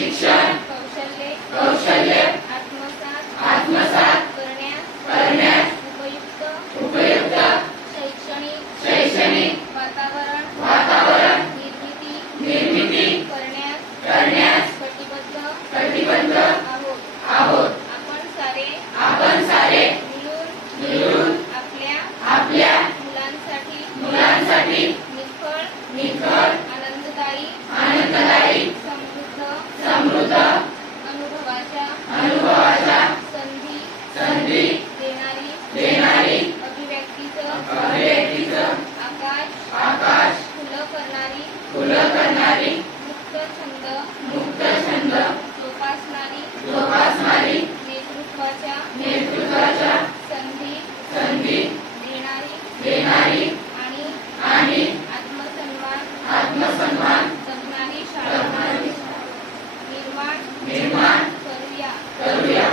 शिक्षण कौशल्य आत्मसात करण्यास उपयुक्त शैक्षणिक वातावरण निर्मिती करण्यास कटिबद्ध आहोत। आपण सारे मिळून आपल्या मुलांसाठी निखळ आनंददायी समृद्ध अनुभवाच्या संधी देणारी अभिव्यक्तीचं आकाश खुलं करणारी मुक्त छंद जोपासणारी नेतृत्वाच्या संधी देणारी आणि आत्मसन्मान जपणारी शाळा निर्माण करूया।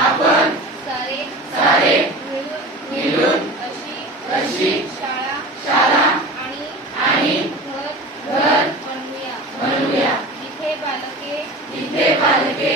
आपण सारे मिळून अशी शाळा आणि घर बनवूया जिथे बालके